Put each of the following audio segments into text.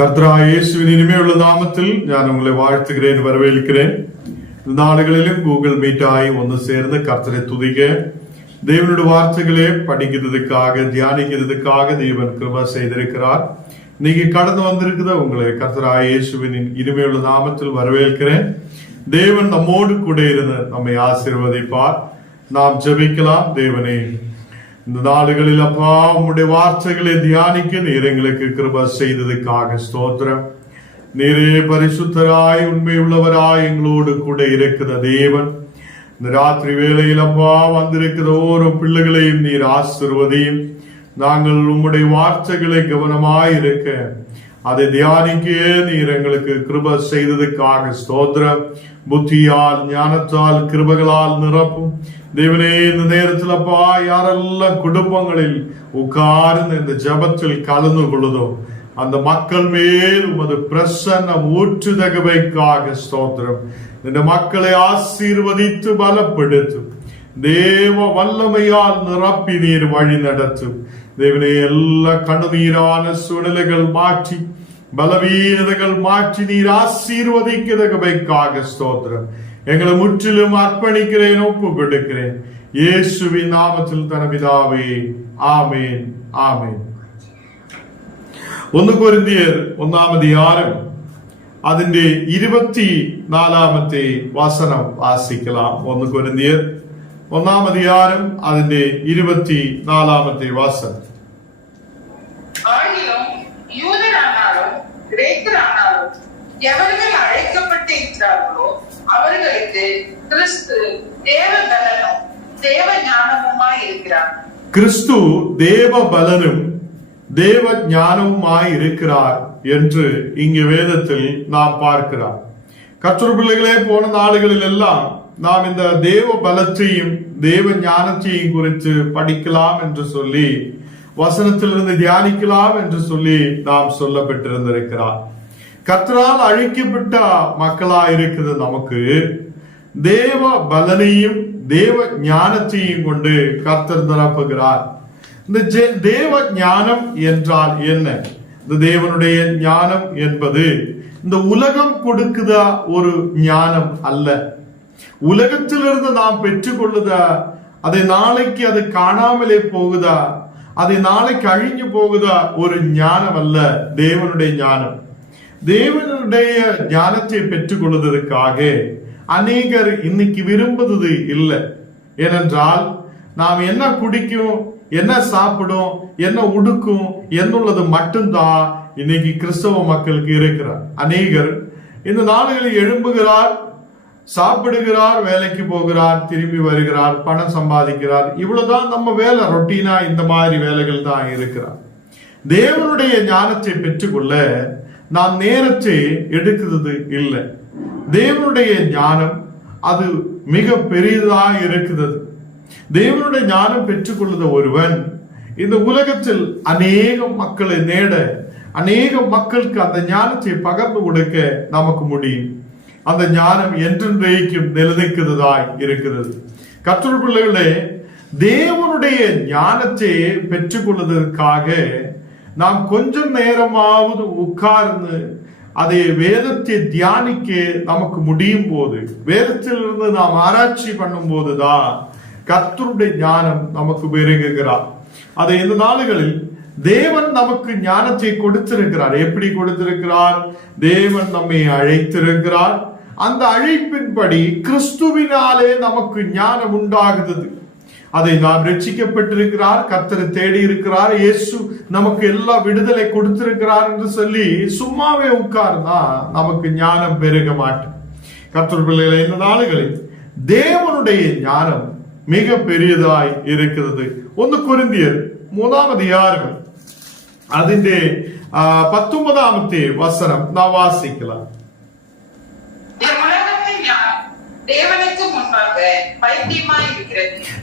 கர்த்தராகிய இயேசுவின் இனிமையுள்ள நாமத்தில் நான் உங்களை வாழ்த்துகிறேன், வரவேற்கிறேன். இந்த நாடுகளிலும் கூகுள் மீட்டாய் ஒன்று சேர்ந்து கர்த்தரை துதிக்க, தேவனுடைய வார்த்தைகளே படிக்கிறதுக்காக தியானிக்கிறதுக்காக தேவன் கிருபை செய்திருக்கிறார். நீங்க கடந்து வந்திருக்குத உங்களை கர்த்தராகிய இயேசுவின் இனிமையுள்ள நாமத்தில் வரவேற்கிறேன். தேவன் நம்மோடு கூட இருந்து நம்மை ஆசீர்வதிப்பார். நாம் ஜெபிக்கலாம். தேவனே, இந்த நாடுகளில் அப்பா உம்முடைய வார்த்தைகளை தியானிக்க நீர் எங்களுக்கு கிருபை செய்ததுக்காக ஸ்தோத்திரம். நீரே பரிசுத்தராய் உண்மையுள்ளவராய் எங்களோடு கூட இருக்கிற தேவன். இந்த ராத்திரி வேளையில் அப்பா வந்திருக்கிற ஒவ்வொரு பிள்ளைகளையும் நீர் ஆசீர்வதியும். நாங்கள் உம்முடைய வார்த்தைகளை கவனமாய் இருக்க, அதை தியானிக்க நீர் எங்களுக்கு கிருபை செய்ததுக்காக ஸ்தோத்திரம். புத்தியால் ஞானத்தால் கிருபைகளால் நிரப்பும் தேவனே. இந்த நேரத்தில் அப்பா யாரெல்லாம் குடும்பங்களில் உட்கார்ந்து இந்த ஜபத்தில் கலந்து கொள்ளுதோ அந்த மக்கள் மேல் உமது பிரசன்னம் ஊற்றுதகவைக்காக ஸ்தோத்திரம். இந்த மக்களை ஆசீர்வதித்து பலப்படுத்தும். தேவ வல்லமையால் நிரப்பி நீர் வழி நடத்தும் தேவனே. எல்லா கண்ணீரான சூழ்நிலைகள் மாற்றி, பலவீனதைகள் மாற்றி நீர் ஆசீர்வதிக்கிறதற்காக ஸ்தோத்திரம். எங்களை முற்றிலும் அர்ப்பணிக்கிறேன், ஒப்பு கொடுக்கிறேன் இயேசுவின் நாமத்தில் தனபிதாவே, ஆமேன், ஆமேன். 1 കൊരിന്ത്യർ 1-ാം അധ്യായം അതിന്റെ 24-ാമത്തെ വചനം വാസിக்கலாம். 1 കൊരിന്ത്യർ 1-ാം അധ്യായം അതിന്റെ 24-ാമത്തെ വചനം. எவர்கள் அழைக்கப்பட்டிருக்கிறார்களோ அவர்களுக்கு கிறிஸ்து தேவ பலனும் தேவ ஞானமுமாய் இருக்கிறார். கிறிஸ்து தேவ பலனும் தேவ ஞானவுமாய் இருக்கிறார் என்று இங்கு வேதத்தில் நாம் பார்க்கிறோம். கர்த்தர் பிள்ளைகளே, போன நாடுகளில் எல்லாம் நாம் இந்த தேவ பலத்தையும் தேவ ஞானத்தையும் குறித்து படிக்கலாம் என்று சொல்லி, வசனத்திலிருந்து தியானிக்கலாம் என்று சொல்லி நாம் சொல்லப்பட்டிருந்திருக்கிறார். கர்த்தரால் அழிக்கப்பட்ட மக்களா இருக்குது நமக்கு தேவ பலனையும் தேவ ஞானத்தையும் கொண்டு கர்த்தர் நிரப்புகிறார். இந்த தேவ ஞானம் என்றால் என்ன? இந்த தேவனுடைய ஞானம் என்பது இந்த உலகம் கொடுக்குத ஒரு ஞானம் அல்ல. உலகத்திலிருந்து நாம் பெற்றுக்கொள்ளுதா, அதை நாளைக்கு அது காணாமலே போகுதா, அதை நாளைக்கு அழிஞ்சு போகுதா ஒரு ஞானம் அல்ல தேவனுடைய ஞானம். தேவனுடைய ஞானத்தை பெற்றுக் கொள்வதற்காக அநேகர் இன்னைக்கு விரும்புவது இல்லை. ஏனென்றால் நாம் என்ன குடிக்கும், என்ன சாப்பிடும், என்ன உடுக்கும் என்னுள்ளது மட்டும்தான் இன்னைக்கு கிறிஸ்தவ மக்களுக்கு இருக்கிறார். அநேகர் இந்த நாடுகளில் எழும்புகிறார், சாப்பிடுகிறார், வேலைக்கு போகிறார், திரும்பி வருகிறார், பணம் சம்பாதிக்கிறார். இவ்வளவுதான் நம்ம வேலை, ரொட்டீனா இந்த மாதிரி வேலைகள் தான் இருக்கிறார். தேவனுடைய ஞானத்தை பெற்றுக்கொள்ள நாம் நேரத்தை எடுக்கிறது இல்லை. தேவனுடைய ஞானம் அது மிக பெரியதா இருக்கிறது. தேவனுடைய ஞானம் பெற்றுக்கொள்ளுத ஒருவன் இந்த உலகத்தில் அநேக மக்களை நேட, அநேக மக்களுக்கு அந்த ஞானத்தை பகிர்ந்து கொடுக்க நமக்கு முடியும். அந்த ஞானம் என்றென்றைக்கும் நிலைநிற்கிறதாய் இருக்கிறது. கர்த்தர் பிள்ளைகளே, தேவனுடைய ஞானத்தை பெற்றுக்கொள்வதற்காக நாம் கொஞ்சம் நேரமாவது உட்கார்ந்து அதை வேதத்தை தியானிக்க நமக்கு முடியும் போது, வேதத்திலிருந்து நாம் ஆராய்ச்சி பண்ணும் போதுதான் கர்த்தருடைய ஞானம் நமக்கு பெருகுகிறார். அதை இந்த நாளுகளில் தேவன் நமக்கு ஞானத்தை கொடுத்திருக்கிறார். எப்படி கொடுத்திருக்கிறார்? தேவன் நம்மை அழைத்திருக்கிறார். அந்த அழைப்பின்படி கிறிஸ்துவினாலே நமக்கு ஞானம் உண்டாகுது. அதை நாம் ரட்சிக்கப்பட்டிருக்கிறார், கர்த்தரை தேடி இருக்கிறார், இயேசு நமக்கு எல்லா விடுதலை கொடுத்திருக்கிறார் என்று சொல்லி சும்மாவே உட்கார்ந்தா நமக்கு ஞானம் பெருக மாட்டோம். கர்த்தர் பிள்ளைகளை, இந்த நாளுகளில் தேவனுடைய ஞானம் மிக பெரியதாய் இருக்கிறது. 1 கொரிந்தியர் 3-ാം അധ്യായം അതിന്റെ 19-ാമത്തെ വചനം നാം വാസിக்கலாம்.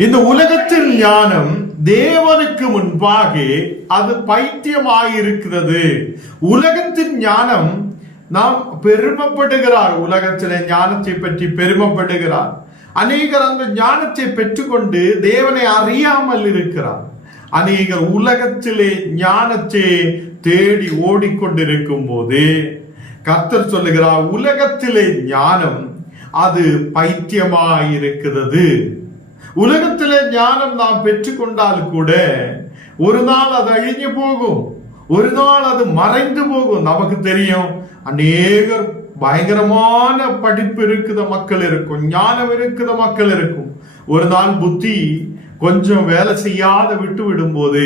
இந்த உலகத்தின் ஞானம் தேவனுக்கு முன்பாக அது பைத்தியமாயிருக்கிறது. உலகத்தின் ஞானம் நாம் பெருமைப்படுகிறார், உலகத்திலே ஞானத்தை பற்றி பெருமைப்படுகிறார். அநேகர் அந்த ஞானத்தை பெற்றுக்கொண்டு தேவனை அறியாமல் இருக்கிறார். அநேகர் உலகத்திலே ஞானத்தை தேடி ஓடிக்கொண்டிருக்கும் போது கர்த்தர் சொல்லுகிறார், உலகத்திலே ஞானம் அது பைத்தியமாயிருக்கிறது. உலகத்திலே ஞானம் நாம் பெற்றுக்கொண்டால் கூட ஒரு நாள் அது அழிஞ்சு போகும், ஒரு நாள் அது மறைந்து போகும். நமக்கு தெரியும், அநேக பயங்கரமான படிப்பு இருக்குத மக்கள் இருக்கும், ஞானம் இருக்குத மக்கள் இருக்கும். ஒரு நாள் புத்தி கொஞ்சம் வேலை செய்யாத விட்டு விடும் போது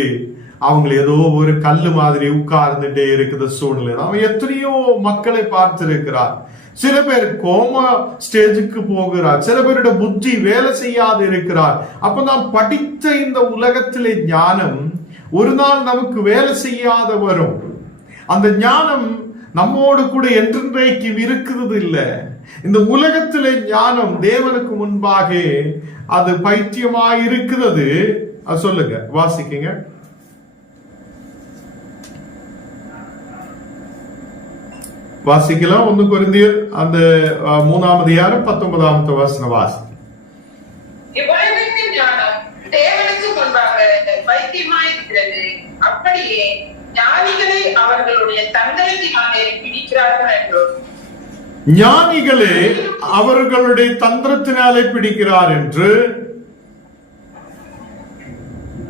அவங்க ஏதோ ஒரு கல்லு மாதிரி உட்கார்ந்துட்டே இருக்கிற சூழ்நிலை. அவன் எத்தனையோ மக்களை பார்த்திருக்கிறார். சில பேர் கோமா ஸ்டேஜுக்கு போகிறார், சில பேருடைய புத்தி வேலை செய்யாது இருக்கிறார். அப்ப நாம் படித்த இந்த உலகத்திலே ஞானம் ஒரு நாள் நமக்கு வேலை செய்யாத வரும். அந்த ஞானம் நம்மோடு கூட என்றென்றைக்கு இருக்கிறது இல்லை. இந்த உலகத்திலே ஞானம் தேவனுக்கு முன்பாக அது பைத்தியமாய் இருக்கிறது. அது சொல்லுங்க, வாசிக்குங்க. வாசிக்கலாம். 1 கொரிந்தியர் அந்த 3ஆம் அதிகாரம் 19ஆம் வசனம் வாசி. இவ்வுலகத்தின் ஞானம் தேவனுக்கு முன்பாக பைத்தியமாயிருக்கிறது. அப்படியே ஞானிகளை அவர்களுடைய தந்திரத்தினாலே பிடிக்கிறார்கள் என்றும். ஞானிகளே அவர்களுடைய தந்திரத்தினாலே பிடிக்கிறார் என்று.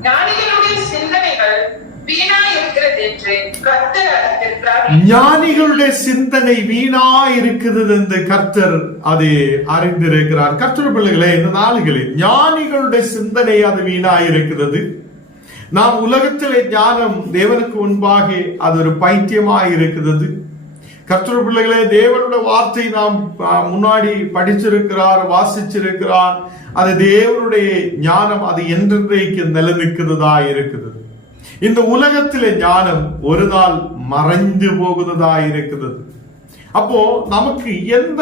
ஞானிகளுடைய சிந்தனைகள் வீணா இருக்கிறது என்று கர்த்தர் அறிந்திருக்கிறார். ஞானிகளுடைய சிந்தனை வீணா இருக்கிறது என்று கர்த்தர் அதை அறிந்திருக்கிறார். கர்த்தர் பிள்ளைகளே, இந்த நாளுகளில் ஞானிகளுடைய சிந்தனை அது வீணா இருக்கிறது. நாம் உலகத்திலே ஞானம் தேவனுக்கு முன்பாக அது ஒரு பைத்தியமாய் இருக்கிறது. கர்த்தர் பிள்ளைகளே, தேவனுடைய வார்த்தை நாம் முன்னாடி படிச்சிருக்கிறார், வாசிச்சிருக்கிறார். அது தேவனுடைய ஞானம் அது என்றென்றைக்கு நிலைநிற்கிறதா இருக்கிறது. இந்த உலகத்திலே ஞானம் ஒரு நாள் மறைந்து போகுதா இருக்கிறது. அப்போ நமக்கு எந்த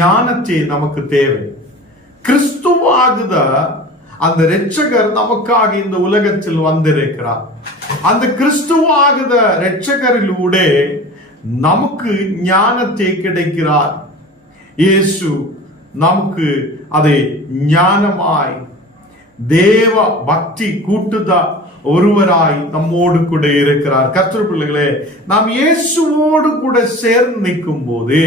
ஞானத்தை நமக்கு தேவை? கிறிஸ்துவாகுத அந்த இரட்சகர் நமக்காக இந்த உலகத்தில் வந்திருக்கிறார். அந்த கிறிஸ்துவாகுத இரட்சகரிலூടെ நமக்கு ஞானத்தை கிடைக்கிறார். இயேசு நமக்கு அதை ஞானமாய் தேவ பக்தி கூட்டுத ஒருவராய் நம்மோடு கூட இருக்கிறார். கர்த்தர் பிள்ளைகளே, நாம் இயேசுவோடு கூட சேர்ந்து நிற்கும் போது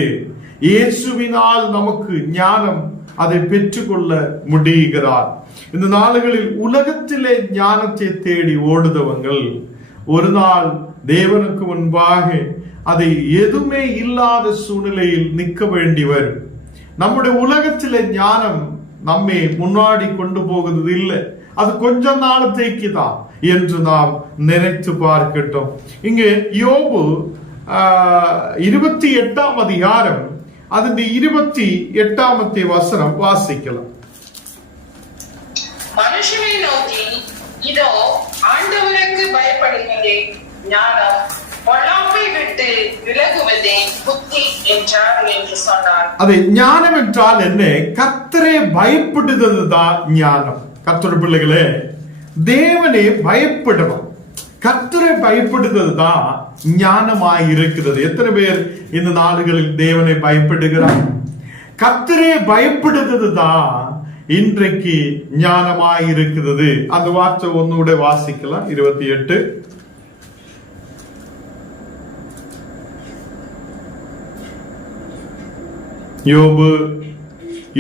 இயேசுவினால் நமக்கு ஞானம் அதை பெற்றுக்கொள்ள முடிகிறார். இந்த நாளுகளில் உலகத்திலே ஞானத்தை தேடி ஓடுதவங்கள் ஒரு நாள் தேவனுக்கு முன்பாக அதை எதுவுமே இல்லாத சூழ்நிலையில் நிற்க வேண்டியவர். நம்முடைய உலகத்திலே ஞானம் நம்மை முன்னாடி கொண்டு போகிறது இல்லை, அது கொஞ்ச நாளத்தைக்கு தான் என்று நாம் நினைத்து பார்க்கட்டும். இங்கே யோபு 28ஆம் அதிகாரம் அதன் 28ஆம் வசனம் வாசிக்கலாம். மனுஷனை நோக்கி, இதோ ஆண்டவருக்கு பயப்படுகிறதே ஞானம், பொல்லாப்பை விட்டு விலகுவதே புத்தி என்றார் என்று சொன்னார். அது ஞானம் என்றால் என்ன? கர்த்தரை பயப்படுகிறது தான் ஞானம். கர்த்தர் பிள்ளைகளே, தேவனே பயப்படணும். கர்த்தரை பயப்படுகிறது தான் ஞானமாய் இருக்கிறது. எத்தனை பேர் இந்த நாடுகளில் தேவனை பயப்படுகிறார்? கர்த்தரை பயப்படுகிறது தான் இன்றைக்கு ஞானமாய் இருக்கிறது. அந்த வார்த்தை ஒன்னோட வாசிக்கலாம். 28 யோபு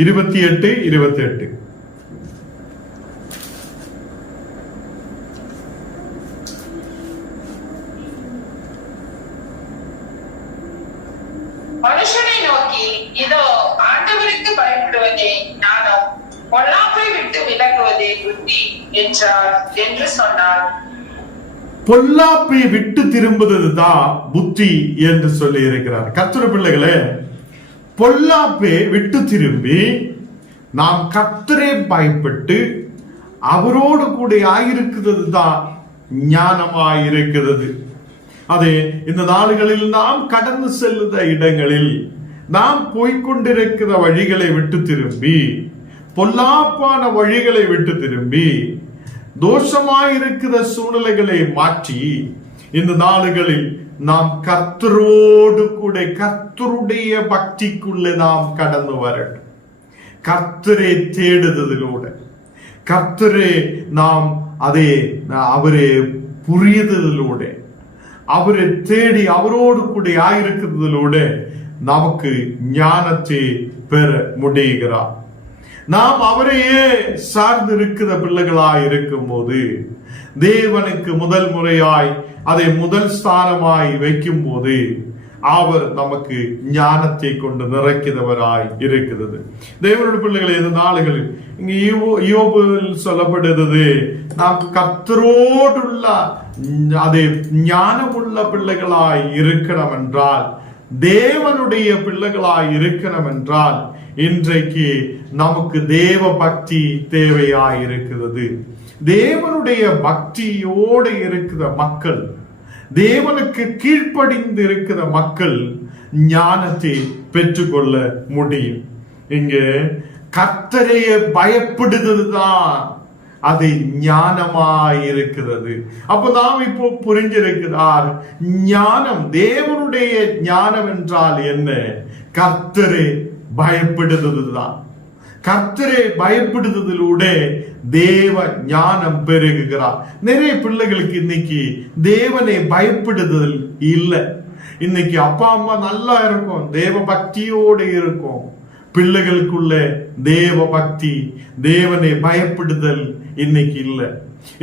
28:28. மனுஷனை நோக்கி, இதோ ஆண்டவருக்கு பயப்படுவதே ஞானம், பொல்லாப்பை விட்டு விலகுவதே புத்தி என்றார் என்று சொன்னார். பொல்லாப்பை விட்டு திரும்புவதுதான் புத்தி என்று சொல்லி இருக்கிறார். கர்த்தர் பிள்ளைகளே, பொல்லாப்பை விட்டு திரும்பி நாம் கர்த்தரை பயப்பட்டு அவரோடு கூட ஆயிருக்கிறது தான் ஞானமாயிருக்கிறது. அதே இந்த நாடுகளில் நாம் கடந்து செல்லுத இடங்களில் நாம் போய்கொண்டிருக்கிற வழிகளை விட்டு திரும்பி, பொல்லாப்பான வழிகளை விட்டு திரும்பி, தோஷமாயிருக்கிற சூழ்நிலைகளை மாற்றி இந்த நாடுகளில் நாம் கர்த்தரோடு கூட கர்த்தருடைய பக்திக்குள்ள நாம் கடந்து வரணும். கர்த்தரை தேடுதலோடு, கர்த்தரை நாம் அதே அவரை புரியுதலோடு, அவரை தேடி அவரோடு கூட ஆயிருக்கிறதிலூടെ நமக்கு ஞானத்தை பெற முடிகிறார். நாம் அவரையே சார்ந்து இருக்கிற பிள்ளைகளாய் இருக்கும் போது, தேவனுக்கு முதல் முறையாய் அதை முதல் ஸ்தானமாய் வைக்கும் போது அவர் நமக்கு ஞானத்தை கொண்டு நிறைக்கிறவராய் இருக்கிறது. தேவனுடைய பிள்ளைகளை இந்த நாளுகளில் இங்க யோபுவில் சொல்லப்படுகிறது, நாம் கர்த்தரோடுள்ள அதே ஞானமுள்ள பிள்ளைகளாய் இருக்கணும் என்றால், தேவனுடைய பிள்ளைகளாய் இருக்கணும் என்றால், இன்றைக்கு நமக்கு தேவ பக்தி தேவையாய் இருக்கிறது. தேவனுடைய பக்தியோடு இருக்கிற மக்கள், தேவனுக்கு கீழ்ப்படிந்து இருக்கிற மக்கள் ஞானத்தை பெற்றுக்கொள்ள முடியும். இங்கே கர்த்தரையே பயப்படுவதுதான் அது ஞானமாய் இருக்கிறது. அப்ப நாம் இப்போ புரிஞ்சிருக்கிறார், ஞானம், தேவனுடைய ஞானம் என்றால் என்ன? கர்த்தரை பயப்படுவதுதான். கர்த்தரை பயப்படுவதிலூടെ தேவ ஞானம் பெருகுகிறார். நிறைய பிள்ளைகளுக்கு இன்னைக்கு தேவனை பயப்படுதல் இல்லை. இன்னைக்கு அப்பா அம்மா நல்லா இருக்கும், தேவ பக்தியோடு இருக்கும். பிள்ளைகளுக்குள்ள தேவ பக்தி, தேவனை பயப்படுதல் இன்னைக்கு இல்லை.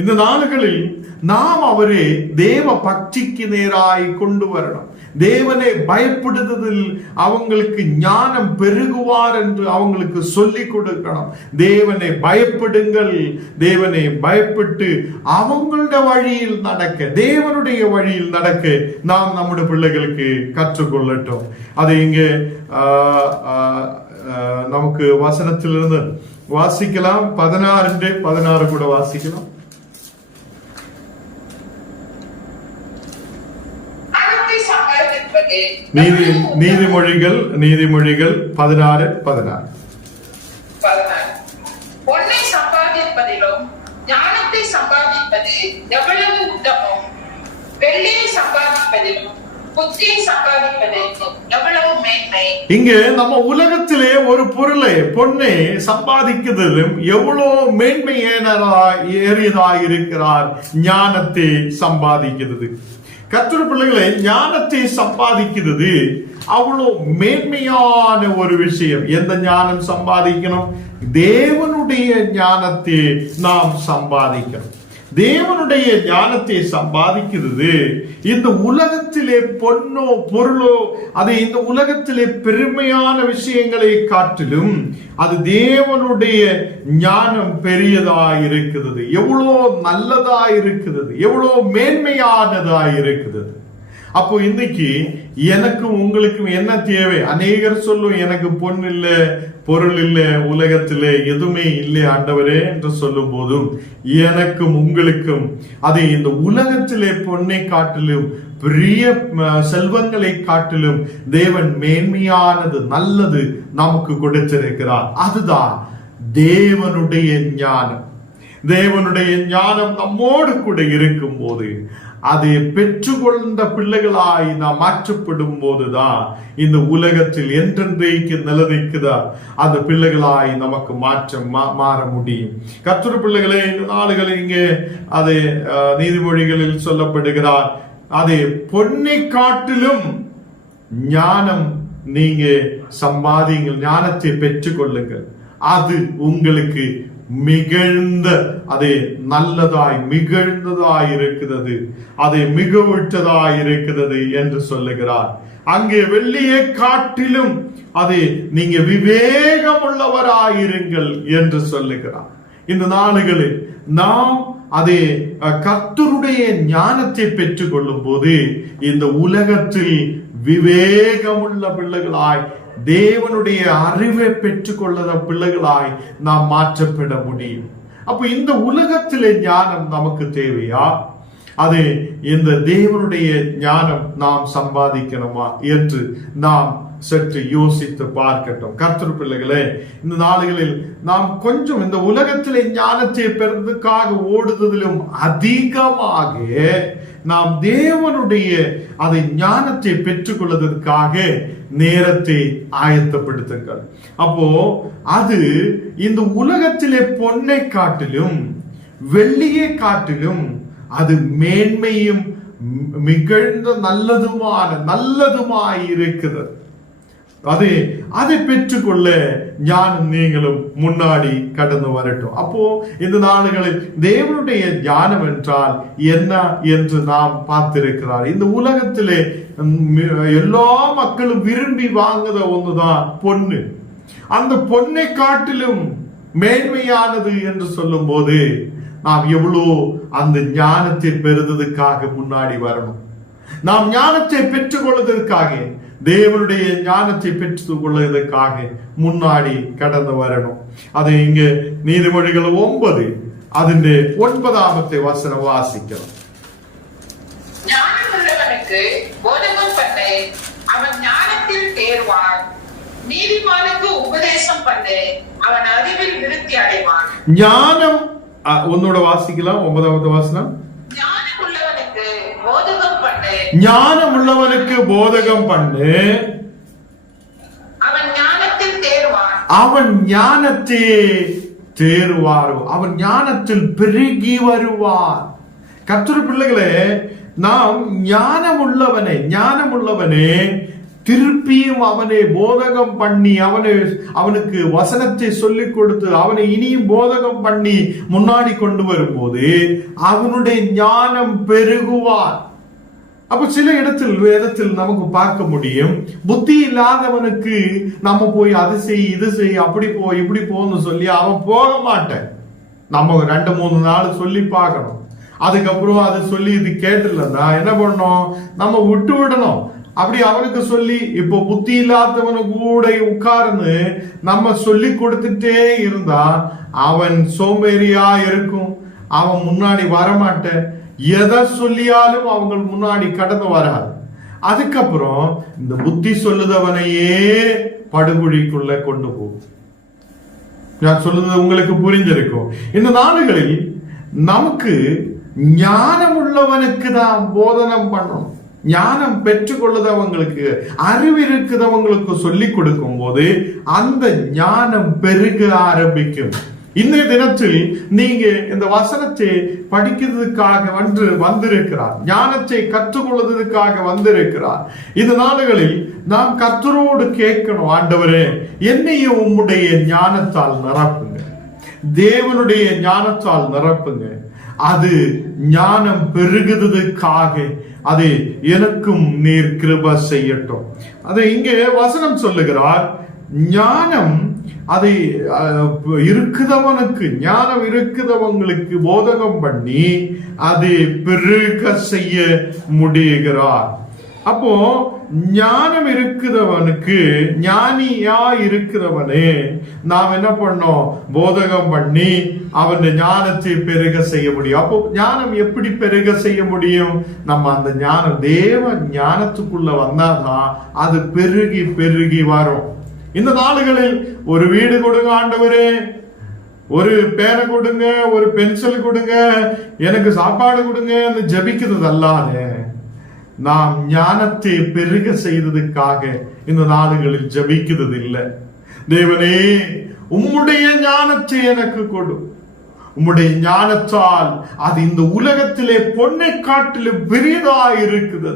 இந்த நாடுகளில் நாம் அவரை தேவ பக்திக்கு நேராய் கொண்டு வரணும். தேவனை பயப்படுதலில் அவங்களுக்கு ஞானம் பெருகுவார் என்று அவங்களுக்கு சொல்லிக் கொடுக்கணும். தேவனை பயப்படுங்கள், தேவனை பயப்பட்டு அவங்களுடைய வழியில் நடக்க, தேவனுடைய வழியில் நடக்க நாம் நம்முடைய பிள்ளைகளுக்கு கற்றுக்கொள்ளட்டும். அதை இங்கே நமக்கு வசனத்திலிருந்து வாசிக்கலாம். 16 கூட வாசிக்கலாம். நீதிமொழிகள் 16:16. பொன்னை சம்பாதிப்பதிலும் ஞானத்தை சம்பாதிப்பது எவ்வளவு உத்தமம், வெள்ளியை சம்பாதிப்பதிலும் புத்தியை சம்பாதிப்பது எவ்வளவு மேன்மை. இங்கே நம்ம உலகத்திலே ஒரு பொருளை, பொன்னை சம்பாதிக்கிறதிலும் எவ்வளவு மேன்மை ஏறியதாய் இருக்கிறார் ஞானத்தை சம்பாதிக்கிறது. கர்த்தருடைய பிள்ளைகளை, ஞானத்தை சம்பாதிக்கிறது அவ்வளவு மேன்மையான ஒரு விஷயம். எந்த ஞானம் சம்பாதிக்கணும்? தேவனுடைய ஞானத்தை நாம் சம்பாதிக்கணும். தேவனுடைய ஞானத்தை சம்பாதிக்கிறது இந்த உலகத்திலே பொன்னோ பொருளோ, அது இந்த உலகத்திலே பெருமையான விஷயங்களை காட்டிலும் அது தேவனுடைய ஞானம் பெரியதாய் இருக்கிறது, எவ்வளோ நல்லதாய் இருக்கிறது, எவ்வளோ மேன்மையானதாய் இருக்கிறது. அப்போ இன்னைக்கு எனக்கும் உங்களுக்கும் என்ன தேவை? அநேகர் சொல்லும், எனக்கு பொன் இல்லை, பொருள் இல்லை, உலகத்திலே எதுவுமே இல்லை ஆண்டவரே என்று சொல்லும் போதும், எனக்கும் உங்களுக்கும் அதை இந்த உலகத்திலே பொன்னை காட்டிலும் பெரிய செல்வங்களை காட்டிலும் தேவன் மேன்மையானது, நல்லது நமக்கு கொடுத்திருக்கிறார். அதுதான் தேவனுடைய ஞானம். தேவனுடைய ஞானம் நம்மோடு கூட இருக்கும் போது, அதை பெற்றுக்கொண்ட பிள்ளைகளாய் நாம் மாற்றப்படும் போதுதான் இந்த உலகத்தில் என்றென்றைக்கு நிலநிற்கிறதா அந்த பிள்ளைகளாய் நமக்கு மாற முடியும். கர்த்தருடைய பிள்ளைகளே, இந்த நாளுகளில் இங்கே அதை நீதிமொழிகளில் சொல்லப்படுகிறார், அதை பொன்னை காட்டிலும் ஞானம் நீங்க சம்பாதிங்கள், ஞானத்தை பெற்றுக்கொள்ளுங்கள், அது உங்களுக்கு மிகுந்த அதை நல்லதாய் மிகுந்ததாய் இருக்கிறது, அதை மிகவுற்றதாய் இருக்கிறது என்று சொல்லுகிறார். அங்கே வெள்ளியை காட்டிலும் அதை நீங்க விவேகம் உள்ளவராயிருங்கள் என்று சொல்லுகிறார். இந்த நாடுகளில் நாம் அதை கர்த்தருடைய ஞானத்தை பெற்றுக் கொள்ளும் போது இந்த உலகத்தில் விவேகமுள்ள பிள்ளைகளாய், தேவனுடைய அறிவை பெற்றுக்கொள்ள பிள்ளைகளாய் நாம் மாற்றப்பட முடியும். அப்ப இந்த உலகத்திலே ஞானம் நமக்கு தேவையா? அது இந்த தேவனுடைய ஞானம் நாம் சம்பாதிக்கணுமா என்று நாம் சற்று யோசித்து பார்க்கட்டும். கர்த்தர் பிள்ளைகளே, இந்த நாடுகளில் நாம் கொஞ்சம் இந்த உலகத்திலே ஞானத்தை பெறுவதற்காக ஓடுவதிலும் அதிகமாக நாம் தேவனுடைய அதை ஞானத்தை பெற்றுக்கொள்வதற்காக நேரத்தை ஆயத்தப்படுத்துங்கள். அப்போ அது இந்த உலகத்திலே பொன்னை காட்டிலும் வெள்ளியை காட்டிலும் அது மேன்மையும் மிகுந்த நல்லதுமாய் இருக்கிறது. அதை பெற்றுக்கொள்ள ஞானம் நீங்களும் முன்னாடி கடந்து வரட்டும். அப்போ இந்த நாடுகளில் தேவனுடைய ஞானம் என்றால் என்ன என்று நாம் பார்த்திருக்கிறார். இந்த உலகத்திலே எல்லா மக்களும் விரும்பி வாங்குத ஒண்ணுதான் பொண்ணு. அந்த பொண்ணை காட்டிலும் மேன்மையானது என்று சொல்லும் போது நாம் எவ்வளோ அந்த ஞானத்தை பெறுவதற்காக முன்னாடி வரணும். நாம் ஞானத்தை பெற்றுக் கொள்வதற்காக, தேவனுடைய ஞானத்தை பெற்றுக் கொள்வதற்காக முன்னாடி கடந்து வரணும். அது இங்க நீதிமொழிகள் 9 അതിന്റെ 9ാമത്തെ വചനം വാസിക്കണം. ஞானமுள்ளவனுக்கு போதகம் பண்ணு, அவன் ஞானத்தில் தேர்வான். நீதிமானுக்கு உபதேசம் பண்ணு, அவன் அறிவில் விருத்தி அடைவான். ஞானம் ഒന്നുകൂടെ വാസിக்கலாம். 9ാമത്തെ വചനം. ஞானமுள்ளவனுக்கு போதகம் பண்ணு, ஞானமுள்ளவனுக்கு போதகம் பண்ணு, அவன் ஞானத்தில் தேர்வான். அவன் ஞானத்தை தேர்வாரோ, அவன் ஞானத்தில் பெருகி வருவான். கர்த்தருடைய பிள்ளைகளே, நாம் ஞானமுள்ளவனே திருப்பியும் அவனை போதகம் பண்ணி அவனுக்கு வசனத்தை சொல்லிக் கொடுத்து அவனை இனியும் போதகம் பண்ணி முன்னாடி கொண்டு வரும்போது அவனுடைய ஞானம் பெருகுவான். அப்ப சில இடத்தில் வேதத்தில் நமக்கு பார்க்க முடியும், புத்தி இல்லாதவனுக்கு நம்ம போய் அது செய் இது செய் அப்படி போ இப்படி போன்னு சொல்லி அவன் போக மாட்டேன். நம்ம 2-3 நாள் சொல்லி பார்க்கணும். அதுக்கப்புறம் அது சொல்லி இது கேட்டுலன்னா என்ன பண்ணணும், நம்ம விட்டு விடணும். அப்படி அவனுக்கு சொல்லி இப்போ புத்தி இல்லாதவனு கூட உட்கார்ந்து நம்ம சொல்லி கொடுத்துட்டே இருந்தா அவன் சோம்பேறியா இருக்கும், அவன் முன்னாடி வரமாட்டேன். எதை சொல்லியாலும் அவங்க முன்னாடி கடந்து வராது. அதுக்கப்புறம் இந்த புத்தி சொல்லுதவனையே படுகொழிக்குள்ள கொண்டு போகும். நான் சொல்லுறது உங்களுக்கு புரிஞ்சிருக்கும். இந்த நாடுகளில் நமக்கு ஞானம் உள்ளவனுக்கு தான் போதனம் பண்ணணும். ஞானம் பெற்றுக்கொள்ளுதவங்களுக்கு, அறிவு இருக்குதவங்களுக்கு சொல்லி கொடுக்கும் போது அந்த ஞானம் பெருக ஆரம்பிக்கும். இந்த தினத்தில் நீங்க இந்த வசனத்தை படிக்கிறதுக்காக வந்திருக்கிறார், ஞானத்தை கற்றுக்கொள்வதற்காக வந்திருக்கிறார். இந்த நாடுகளில் நாம் கர்த்தரோடு கேட்கணும், ஆண்டவரே என்னையும் உம்முடைய ஞானத்தால் நிரப்புங்க, தேவனுடைய ஞானத்தால் நிரப்புங்க. அது ஞானம் பெருகுவதற்காக அது எனக்கும் நீர் கிருபை செய்யட்டும். அது இங்கே வசனம் சொல்லுகிறார், ஞானம் அதை ஞானம் இருக்குதவங்களுக்கு போதகம் பண்ணி அது பெருக செய்ய முடிகிறார். அப்போ ஞானம் இருக்குதவனுக்கு, ஞானியா இருக்கிறவனே நாம் என்ன பண்ணோம், போதகம் பண்ணி அவன் ஞானத்தை பெருக செய்ய முடியும். அப்போ ஞானம் எப்படி பெருக செய்ய முடியும், நம்ம அந்த ஞானம் தேவ ஞானத்துக்குள்ள வந்தாதான் அது பெருகி பெருகி வரும். இந்த நாளுகளில் ஒரு வீடு கொடுங்க ஆண்டவரே, ஒரு பேனை கொடுங்க, ஒரு பென்சில் கொடுங்க, எனக்கு சாப்பாடு கொடுங்க ஜபிக்கிறது அல்லாதே, நாம் ஞானத்தை பெருக செய்ததுக்காக இந்த நாடுகளில் ஜபிக்கிறது இல்லை. தேவனே உம்முடைய ஞானத்தை எனக்கு கொடு, உம்முடைய ஞானத்தால் அது இந்த உலகத்திலே பொன்னை காட்டிலும் பெரியதாய் இருக்குது,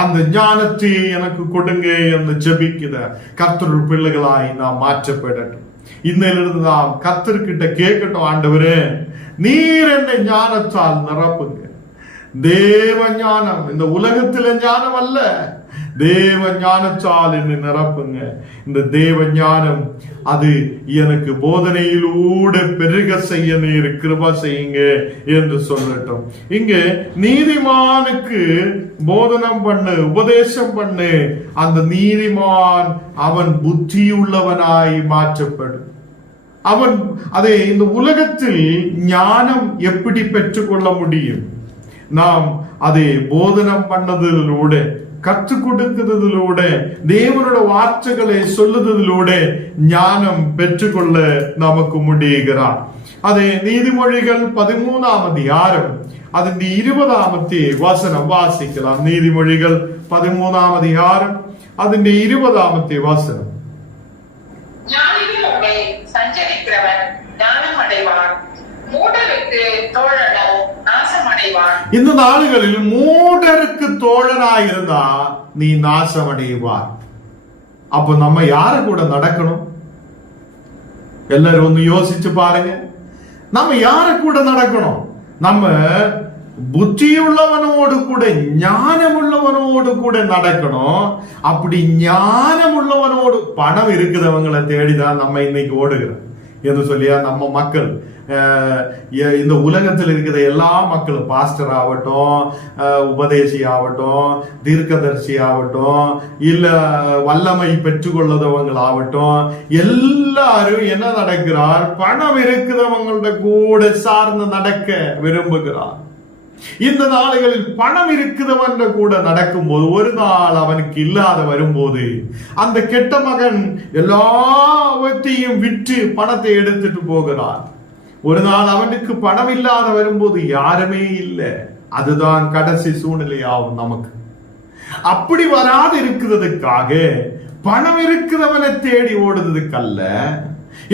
அந்த ஞானத்தை எனக்கு கொடுங்க என்று ஜபிக்கிற கர்த்தருடைய பிள்ளைகளாய் நாம் மாற்றப்படட்டும். இன்னிலிருந்து நாம் கர்த்தர்கிட்ட கேட்கட்டும், ஆண்டவரே நீர் என்னை ஞானத்தால் நிரப்புங்க. தேவ ஞானம், இந்த உலகத்தில ஞானம் அல்ல, தேவ ஞானத்தால் என்னை நிரப்புங்க. இந்த தேவ ஞானம் அது எனக்கு போதனையிலூടെ பெருக செய்ய நீர் கிருபை செய்யுங்க என்று சொல்லட்டும். இங்கே நீதிமானுக்கு போதனம் பண்ணு, உபதேசம் பண்ணு, அந்த நீதிமான் அவன் புத்தியுள்ளவனாய் மாற்றப்படும். அவன் அதை இந்த உலகத்தில் ஞானம் எப்படி பெற்றுக்கொள்ள முடியும், நாம் அதை போதனம் பண்ணதிலூടെ, கற்றுக் கொடுக்கிறதிலூടെ, தேவனுடைய வார்த்தைகளை சொல்லுவதிலூടെ ஞானம் பெற்றுக்கொள்ள நமக்கு முடிகிறார். அதை நீதிமொழிகள் 13ஆம் அதிகாரம் അതിന്റെ 20ാമത്തെ വചനം വാസിக்கலாம். നീതിമൊഴികൾ 13ആം அதிகாரம் അതിന്റെ 20ാമത്തെ വചനം. ஞானிகளோடே சஞ்சரிக்கிறவன் ஞானம் அடைவான், மூடருக்கு தோழனோ நாசமடைவான். இந்த நாடுகளில் மூடருக்கு தோழனாயிருந்தா நீ நாசமடைவார். அப்ப நம்ம யார கூட நடக்கணும்? எல்லாரும் ஒன்னு யோசிச்சு பாருங்க. நம்ம யார கூட நடக்கணும்? நம்ம புத்தியுள்ளவனோடு கூட ஞானமுள்ளவனோடு கூட நடக்கணும். அப்படி ஞானமுள்ளவனோடு பணம் இருக்குதவங்களை தேடிதான் நம்ம இன்னைக்கு ஓடுகிறோம் என்று சொல்லியா நம்ம மக்கள் இந்த உலகத்தில் இருக்கிற எல்லா மக்களும் பாஸ்டர் ஆகட்டும், உபதேசி ஆகட்டும், தீர்க்கதர்சி ஆகட்டும், இல்ல வல்லமை பெற்றுக்கொள்ளதவங்கள் ஆகட்டும், எல்லாரும் என்ன நடக்கிறார்? பணம் இருக்கிறவங்களோட கூட சார்ந்து நடக்க விரும்புகிறார். இந்த நாடுகளில் பணம் இருக்கிறவன் கூட நடக்கும்போது ஒரு நாள் அவனுக்கு இல்லாத வரும்போது அந்த கெட்ட மகன் எல்லாவற்றையும் விற்று பணத்தை எடுத்துட்டு போகிறான். ஒரு நாள் அவனுக்கு பணம் இல்லாத வரும்போது யாருமே இல்லை. அதுதான் கடைசி சூழ்நிலையாகும் நமக்கு. அப்படி வராது இருக்கிறதுக்காக பணம் இருக்கிறவனை தேடி ஓடுறதுக்கு அல்ல,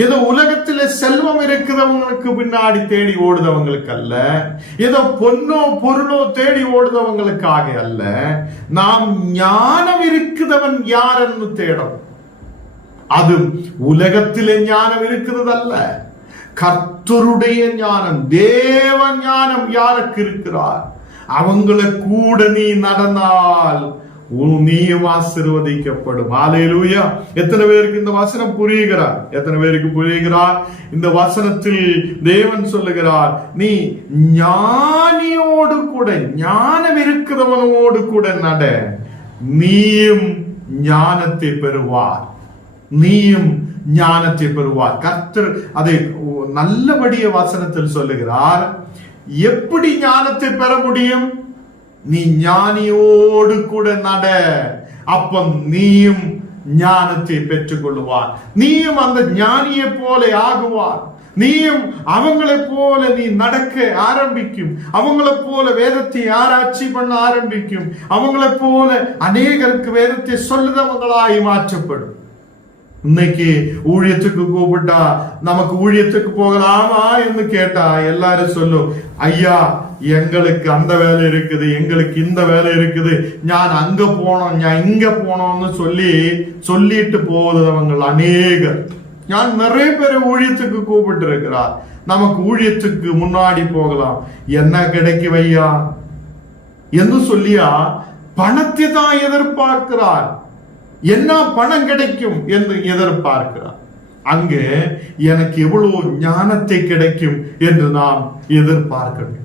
ஏதோ உலகத்தில செல்வம் இருக்கிறவங்களுக்கு பின்னாடி தேடி ஓடுதவங்களுக்கு அல்ல, ஏதோ பொன்னோ பொருளோ தேடி ஓடுதவங்களுக்காக அல்ல, நாம் ஞானம் இருக்கிறவன் யாருன்னு தேடணும். அது உலகத்திலே ஞானம் இருக்கிறது அல்ல, கர்த்தருடைய ஞானம், தேவ ஞானம் யாருக்கு இருக்கிறார் அவங்களை கூட நீ நடந்தால் நீயும் ஆசீர்வதிக்கப்படும். ஹல்லேலூயா. எத்தனை பேருக்கு இந்த வசனம் புரியுகிறார்? எத்தனை பேருக்கு புரியுகிறார்? இந்த வசனத்தில் தேவன் சொல்லுகிறார், நீ ஞானியோடு கூட, ஞானம் இருக்கிறவனோடு கூட நட, நீயும் ஞானத்தை பெறுவார். நீயும் ஞானத்தை பெறுவார். கர்த்தர் அதை நல்லபடிய வசனத்தில் சொல்லுகிறார். எப்படி ஞானத்தை பெற முடியும்? நீ ஞானியோடு கூட நட, அப்ப நீயும் ஞானத்தை பெற்றுக் கொள்ளுவார். நீயும் அந்த ஞானியை போல ஆகுவார். நீயும் அவங்களை போல நீ நடக்க ஆரம்பிக்கும். அவங்களை போல வேதத்தை ஆராய்ச்சி பண்ண ஆரம்பிக்கும். அவங்களை போல அநேகருக்கு வேதத்தை சொல்லுதவங்களாய் மாற்றப்படும். இன்னைக்கு ஊழியத்துக்கு கூப்பிட்டா நமக்கு ஊழியத்துக்கு போகலாமா என்று கேட்டா எல்லாரும் சொல்லும், ஐயா எங்களுக்கு அந்த வேலை இருக்குது, எங்களுக்கு இந்த வேலை இருக்குது, நான் அங்க போனோம், நான் இங்க போனோம்னு சொல்லிட்டு போவதவங்க அநேகர். நான் நிறைய பேரை ஊழியத்துக்கு கூப்பிட்டு இருக்கிறார். நமக்கு ஊழியத்துக்கு முன்னாடி போகலாம், என்ன கிடைக்கும் ஐயா என்று சொல்லியா பணத்தை தான் எதிர்பார்க்கிறார். என்ன பணம் கிடைக்கும் என்று எதிர்பார்க்கிறார். அங்கே எனக்கு எவ்வளவு ஞானத்தை கிடைக்கும் என்று நாம் எதிர்பார்க்கணும்.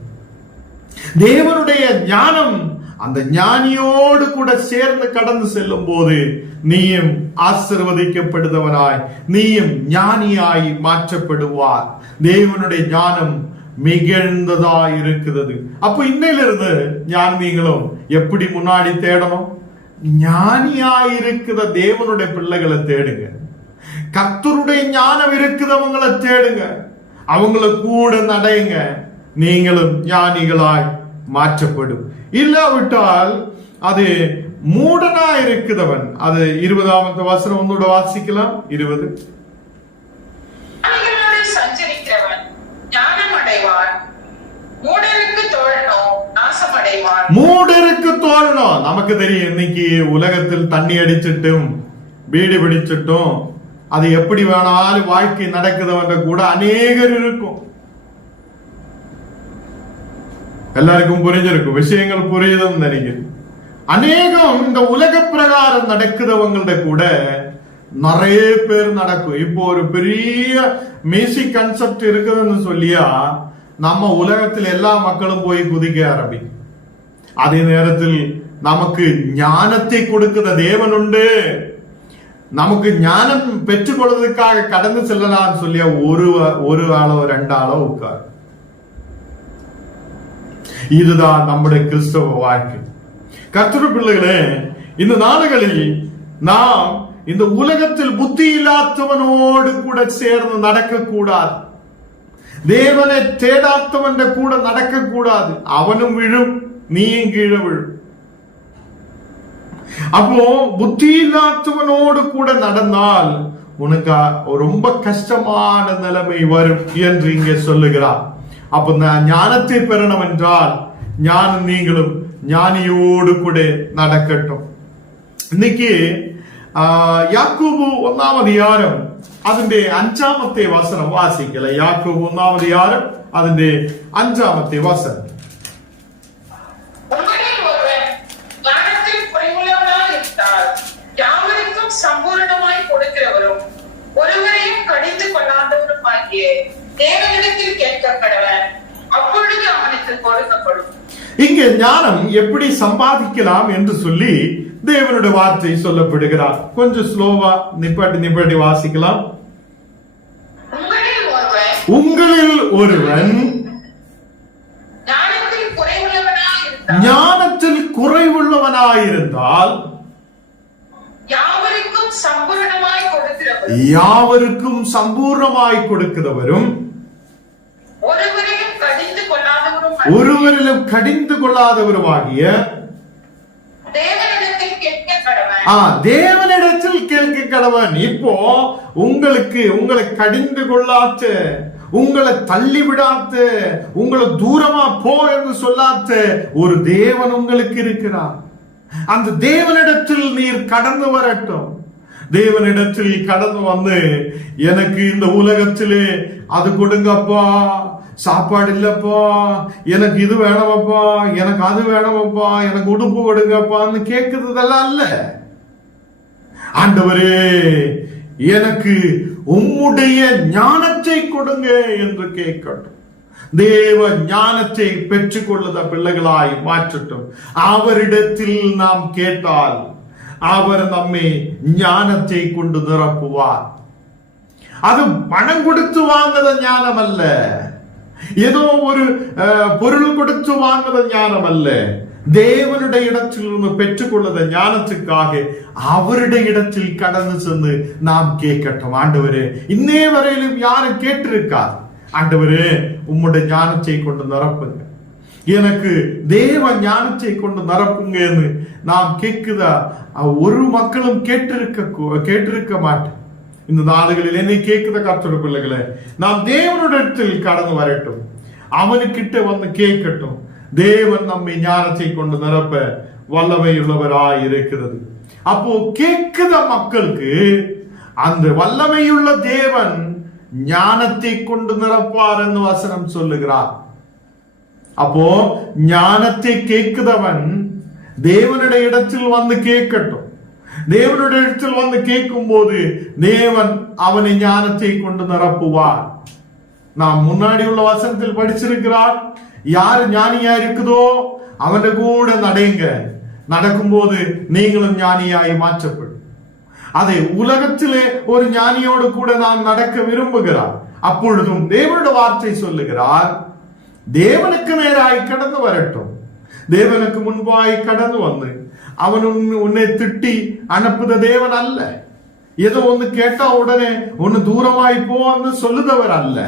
தேவனுடைய ஞானம் அந்த ஞானியோடு கூட சேர்ந்து கடந்து செல்லும் போது நீயும் ஆசீர்வதிக்கப்படுவனாய், நீயும் ஞானியாய் மாற்றப்படுவார். தேவனுடைய ஞானம் மிகுந்ததாய் இருக்கிறது. அப்ப இன்னையிலிருந்து ஞானிகளும் எப்படி முன்னாடி தேடணும்? ஞானியாய் இருக்கிற தேவனுடைய பிள்ளைகளை தேடுங்க. கர்த்தருடைய ஞானம் இருக்கிறவங்களை தேடுங்க. அவங்கள கூட நடையுங்க. நீங்களும் ஞானிகளாய் மாற்றப்படும். இல்லாவிட்டால் அது மூடனா இருக்கிறவன். அது 20ஆம் வசனம் ஒன்னோட வாசிக்கலாம். 20. சஞ்சரிக்கிறவன் ஞானம் அடைவான், மூடருக்கு தோழனோ நாசமடைவான். மூடருக்கு தோழனோ. நமக்கு தெரியும் இன்னைக்கு உலகத்தில் தண்ணி அடிச்சிட்டும் பீடி பிடிச்சிட்டும் அது எப்படி வேணாலும் வாழ்க்கை நடக்குதுன்ற கூட அநேகர் இருக்கும். எல்லாருக்கும் புரிஞ்சிருக்கும், விஷயங்கள் புரியுதுன்னு நினைக்கிறேன். அநேகம் இந்த உலக பிரகாரம் நடக்குதவங்கள்ட கூட நிறைய பேர் நடக்கும். இப்போ ஒரு பெரிய மியூசிக் கன்செப்ட் இருக்குதுன்னு சொல்லியா நம்ம உலகத்தில் எல்லா மக்களும் போய் குதிக்க ஆரம்பிக்கும். அதே நேரத்தில் நமக்கு ஞானத்தை கொடுக்கிற தேவன் உண்டு. நமக்கு ஞானம் பெற்றுக்கொள்வதற்காக கடந்து செல்லலாம் சொல்லியா ஒரு ஆளோ 2 ஆளோ உட்கார். இதுதான் நம்முடைய கிறிஸ்தவ வாழ்க்கை. கர்த்தருடைய பிள்ளைகளே, இந்த நாடுகளில் நாம் இந்த உலகத்தில் புத்தி இல்லாதவனோடு கூட சேர்ந்து நடக்க கூடாது. தேவனை தேடாத்தவன் கூட நடக்க கூடாது. அவனும் விழும், நீயும் கீழே விழும். அப்போ புத்தி இல்லாதவனோடு கூட நடந்தால் உனக்கு ரொம்ப கஷ்டமான நிலைமை வரும் என்று இங்கே சொல்லுகிறார். அப்ப ஞானத்தை பெறணும் என்றால் ஞானம் நீங்களும் ஞானியோடு கூட நடக்கட்டும். இன்னைக்கு യാക്കോബ് 1-ാം അധ്യായം അതിന്റെ 5-ാമത്തെ വചനം വാസിക്കല. യാക്കോബ് 1-ാം അധ്യായം അതിന്റെ 5-ാമത്തെ വചനം. சம்பூர்ணமாய் கொடுக்கிறவரும் ஒருவரையும் கடிந்து கொள்ளாதவருமாகிய தேவனிடத்தில் கேட்கப்படவன், அப்பொழுது அவனுக்கு கொடுக்கப்படும். இங்கே ஞானம் எப்படி சம்பாதிக்கலாம் என்று சொல்லி தேவனுடைய வார்த்தை சொல்லப்படுகிறார். கொஞ்சம் ஸ்லோவா நிப்பாட்டி வாசிக்கலாம். உங்களில் ஒருவன் ஞானத்தில் குறைவுள்ளவனாயிருந்தால் யாவருக்கும் சம்பூர்ணமாய் கொடுக்கிறவரும் ஒருவரிலும் கடிந்து கொள்ளாதவருமாகிய தேவனிடத்தில் கேட்க கடவன். இப்போ உங்களை கடிந்து கொள்ளாத்த, உங்களை தள்ளி விடாத்த, உங்களை தூரமா போ என்று சொல்லாத்த ஒரு தேவன் உங்களுக்கு இருக்கிறார். அந்த தேவனிடத்தில் நீர் கடந்து வரட்டும். தேவனிடத்தில் கடந்து வந்து, எனக்கு இந்த உலகத்திலே அது கொடுங்கப்பா, சாப்பாடு இல்லப்பா, எனக்கு இது வேணாமப்பா, எனக்கு அது வேணாமப்பா, எனக்கு உடுப்பு கொடுங்கப்பான்னு கேட்கிறதெல்லாம் அல்ல. ஆண்டவரே, எனக்கு உம்முடைய ஞானத்தை கொடுங்க என்று கேட்கட்டும். தேவ ஞானத்தை பெற்றுக் கொள்ளுத பிள்ளைகளாய் மாற்றட்டும். அவரிடத்தில் நாம் கேட்டால் அவர் நம்மை ஞானத்தை கொண்டு நிரப்புவார். அது பணம் கொடுத்து வாங்குத ஞானம் அல்ல, ஏதோ ஒரு பொருள் கொடுத்து வாங்குத ஞானம் அல்ல. தேவனுடைய இடத்தில் இருந்து பெற்றுக்கொள்ளுத ஞானத்துக்காக அவருடைய இடத்தில் கடந்து சென்று நாம் கேட்கட்டும். ஆண்டவரே, இன்னே வரையிலும் யாரும் கேட்டிருக்கார், ஆண்டவரே உம்முடைய ஞானத்தை கொண்டு நிரப்புங்க, எனக்கு தேவ ஞானத்தை கொண்டு நிரப்புங்கன்னு நாம் கேட்குதா? ஒரு மக்களும் கேட்டிருக்க மாட்டேன். இந்த நாடுகளில் என்னை கேட்குத கர்த்தருடைய பிள்ளைகளே, நாம் தேவனிடத்தில் கடந்து வரட்டும், அவனுக்கிட்ட வந்து கேட்கட்டும். தேவன் நம்மை ஞானத்தை கொண்டு நிரப்ப வல்லமை உள்ளவராய் இருக்கிறது. அப்போ கேட்குத மக்களுக்கு அந்த வல்லமையுள்ள தேவன் ஞானத்தை கொண்டு நிரப்பார் என்று வசனம் சொல்லுகிறார். அப்போ ஞானத்தை கேட்குதவன் தேவனுடைய இடத்தில் வந்து கேட்கட்டும். தேவனுடைய இடத்தில் வந்து கேட்கும் போது தேவன் அவனை ஞானத்தை கொண்டு நிரப்புவார். நாம் முன்னாடி உள்ள வசனத்தில் படிச்சிருக்கிறார், யாரு ஞானியா இருக்குதோ அவன் கூட நடங்க, நடக்கும்போது நீங்களும் ஞானியாய் மாற்றப்படும். அதை உலகத்திலே ஒரு ஞானியோடு கூட நாம் நடக்க விரும்புகிறார். அப்பொழுதும் தேவனுடைய வார்த்தை சொல்லுகிறார், தேவனுக்கு நேராய் கடந்து வரட்டும். தேவனுக்கு முன்பாய் கடந்து வந்து அவன் உன்னை திட்டி அனுப்புத தேவன் அல்ல. ஏதோ ஒன்று கேட்டா உடனே ஒன்னு தூரமாய் போன்னு சொல்லுதவர் அல்ல.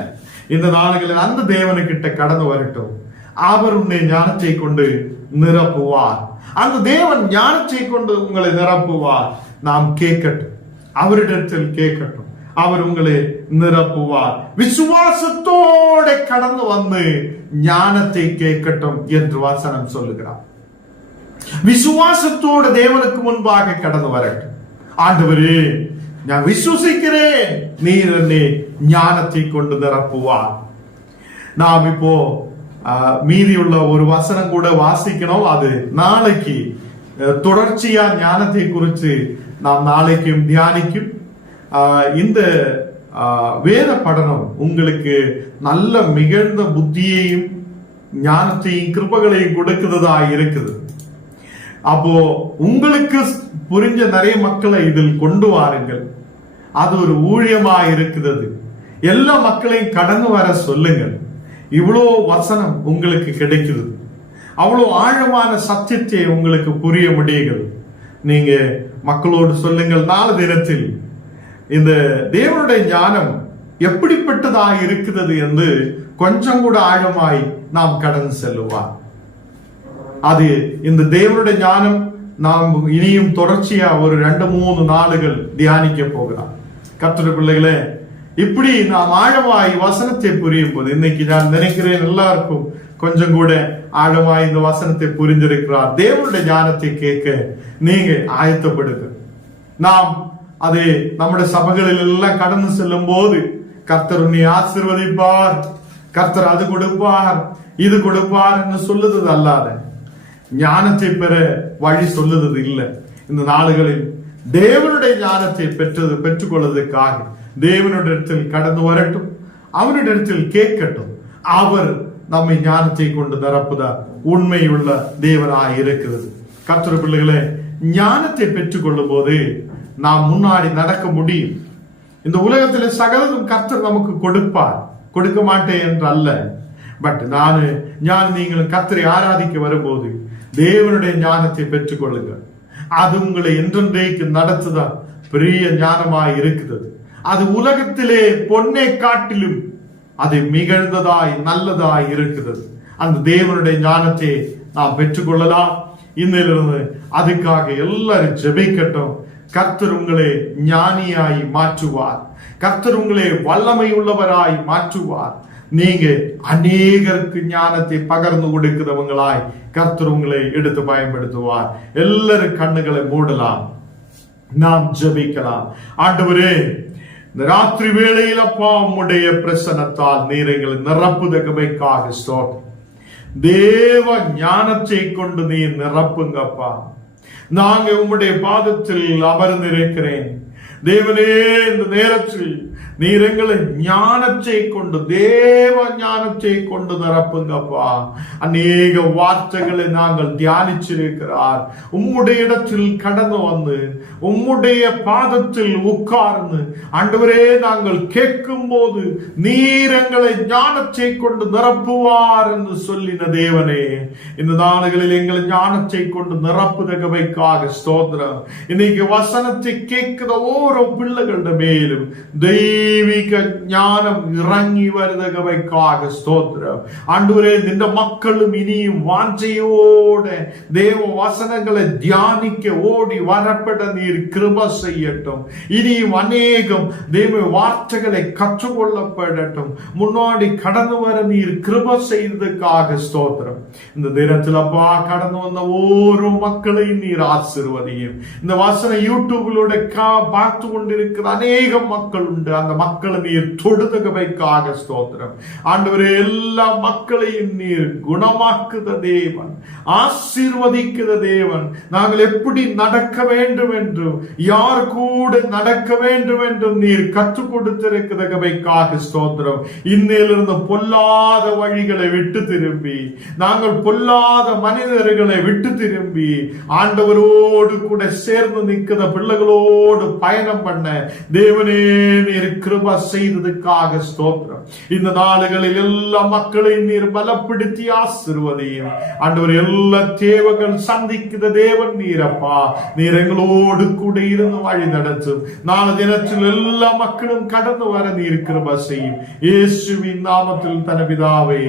இந்த நாடுகளில் அந்த தேவனுக்கிட்ட கடந்து வரட்டும். அவர் உன்னை ஞானத்தை கொண்டு நிரப்புவார். அந்த தேவன் ஞானத்தை கொண்டு உங்களை நிரப்புவார். நாம் கேட்கட்டும், அவரிடத்தில் கேட்கட்டும், அவர் உங்களை நிரப்புவார். விசுவாசத்தோட கடந்து வந்து ஞானத்தை கேட்கட்டும் என்று வசனம் சொல்லுகிறார். விசுவாசத்தோட தேவனுக்கு முன்பாக கடந்து வரட்டும். ஆண்டவரே, நான் விசுவசிக்கிறேன், நீர் என்னை ஞானத்தை கொண்டு நிரப்புவார். நாம் இப்போ மீதியுள்ள ஒரு வசனம் கூட வாசிக்கணும். அது நாளைக்கு தொடர்ச்சியா ஞானத்தை குறித்து நாம் நாளைக்கும் தியானிக்கும். இந்த வேத படனம் உங்களுக்கு நல்ல மிகுந்த புத்தியையும் ஞானத்தையும் கிருபைகளையும் கொடுக்கிறதா இருக்குது. அப்போ உங்களுக்கு புரிஞ்ச நிறைய மக்களை இதில் கொண்டு வாருங்கள். அது ஒரு ஊழியமா இருக்கிறது. எல்லா மக்களையும் கடந்து வர சொல்லுங்கள். இவ்வளோ வசனம் உங்களுக்கு கிடைக்குது, அவ்வளோ ஆழமான சத்தியத்தை உங்களுக்கு புரிய முடியுங்கள். நீங்க மக்களோடு சொல்லுங்கள், நாலு தினத்தில் இந்த தேவனுடைய ஞானம் எப்படிப்பட்டதாக இருக்கிறது என்று கொஞ்சம் கூட ஆழமாய் நாம் கடந்து செல்லுவார். அது இந்த தேவனுடைய ஞானம் நாம் இனியும் தொடர்ச்சியா ஒரு 2-3 நாளுகள் தியானிக்க போகிறார். கர்த்தருடைய பிள்ளைகளே, இப்படி நாம் ஆழமாய் வசனத்தை புரியும் போது, இன்னைக்கு நான் நினைக்கிறேன் எல்லாருக்கும் கொஞ்சம் கூட ஆழமாய் இந்த வசனத்தை புரிந்திருக்கிறார். தேவனுடைய ஞானத்தை கேட்க நீங்க ஆயத்தப்படுங்க. நாம் அது நம்முடைய சபைகளில் எல்லாம் கடந்து செல்லும் போது கர்த்தர் உன்னை ஆசீர்வதிப்பார், கர்த்தர் அது கொடுப்பார் இது கொடுப்பார் என்று சொல்லுறது அல்லாத ஞானத்தை பெற வழி சொல்லுறது இல்லை. இந்த நாடுகளில் தேவனுடைய ஞானத்தை பெற்றுக்கொள்வதற்காக தேவனுடைய கடந்து வரட்டும், அவனிடத்தில் கேட்கட்டும். அவர் நம்மை ஞானத்தை கொண்டு நிரப்புதா உண்மையுள்ள தேவனாய் இருக்கிறது. கர்த்தர் பிள்ளைகளே, ஞானத்தை பெற்றுக்கொள்ளும் போது நாம் முன்னாடி நடக்க முடியும். இந்த உலகத்தில் சகலதும் கர்த்தர் நமக்கு கொடுப்பார், கொடுக்க மாட்டேன் என்று அல்ல. பட் நீங்களும் கர்த்தரை ஆராதிக்க வரும்போது தேவனுடைய ஞானத்தை பெற்றுக் கொள்ளுங்கள். அது உங்களை என்றென்றைக்கு நடத்துதா பெரிய ஞானமாய் இருக்கிறது. அது உலகத்திலே பொன்னை காட்டிலும் அது மிகழ்ந்ததாய் நல்லதாய் இருக்கிறது. அந்த தேவனுடைய ஞானத்தை நாம் பெற்றுக்கொள்ளலாம். இன்னிலிருந்து அதுக்காக எல்லாரும் ஜெபிக்கட்டும். கர்த்தர் உங்களை ஞானியாய் மாற்றுவார், கர்த்தர் உங்களை வல்லமை உள்ளவராய் மாற்றுவார். நீங்க அநேகருக்கு ஞானத்தை பகர்ந்து கொடுக்கிறவங்களாய் கர்த்தர் உங்களை எடுத்து பயன்படுத்துவார். எல்லாரும் கண்ணுகளை மூடலாம், நாம் ஜெபிக்கலாம். ஆண்டவரே, இந்த ராத்திரி வேளையில் அப்பா உம்முடைய பிரசன்னத்தால் நீர் எங்களை நிரப்புதகமைக்காக ஸ்தோத்திரம். தேவ ஞானத்தை கொண்டு நீர் நிரப்புங்கப்பா. நாங்க உம்முடைய பாதத்தில் அமர்ந்திருக்கிறேன் தேவனே. இந்த நேரத்தில் நீர் எங்களை ஞானத்தை கொண்டு, தேவ ஞானத்தை கொண்டு நிரப்புங்கப்பா. அநேக வார்த்தைகளை நாங்கள் தியானிச்சிருக்கிறார். உம்முடைய இடத்தில் கடந்து வந்து உம்முடைய பாதத்தில் உட்கார்ந்து ஆண்டவரே நாங்கள் கேட்கும் போது நீர் எங்களை ஞானத்தை கொண்டு நிரப்புவார் என்று சொல்லின தேவனே, இந்த நாடுகளில் எங்களை ஞானத்தை கொண்டு நிரப்புதகவைக்காக ஸ்தோத்திரம். இன்னைக்கு வசனத்தை கேட்கிற ஓரோ பிள்ளைகளுடைய மேலும் தெய்வீக ஞானம் இறங்கி வருதகவைக்காக ஸ்தோத்திரம். ஆண்டவரே, இந்த மக்களும் இனியும் வாஞ்சையோட தேவ வசனங்களை தியானிக்க ஓடி வரப்பட நீர் கிருபை செய்யட்டும். இனியும் அநேகம் தேவ வார்த்தைகளை கற்றுக்கொள்ளப்படட்டும். முன்னாடி கடந்து வர நீர் கிருபை செய்ததுக்காக ஸ்தோத்திரம். இந்த தினத்தில் அப்பா கடந்து வந்த ஓரோ மக்களையும் நீர் ஆசீர்வதியும். இந்த வசன யூடியூபிலோட பார்த்து கொண்டிருக்கிற அநேக மக்கள் உண்டு. அந்த மக்களை நீர் தொடுதகவைக்காக ஸ்தோத்திரம். ஆண்டவரே, எல்லா மக்களையும் நீர் குணமாக்குத தேவன், ஆசீர்வதிக்குத தேவன். நாங்கள் எப்படி நடக்க வேண்டும் என்றும் யார் கூட நடக்க வேண்டும் என்றும் நீர் கற்றுக் கொடுத்திருக்கிறதகவைக்காக ஸ்தோத்திரம். இன்னையிலிருந்து பொல்லாத வழிகளை விட்டு திரும்பி, நாங்கள் பொல்லாத மனிதர்களை விட்டு திரும்பி ஆண்டவரோடு கூட சேர்ந்து நிற்கிற பிள்ளைகளோடு பயணம் பண்ண தேவனே நீர் கிருபை செய்ததுக்காக ஸ்தோத்திரம். இந்த நாடுகளில் எல்லா மக்களையும் நீர் பலப்படுத்தி ஆசீர்வதியும். ஆண்டவர், எல்லா தேவைகள் சந்திக்கிற தேவன் நீரப்பா. நீர் எங்களோடு கூட இருந்து வழி நடத்தும். நாளை தினத்தில் எல்லா மக்களும் கடந்து வர நீர் கிருபை செய்யும். இயேசுவின் நாமத்தில் தன பிதாவே.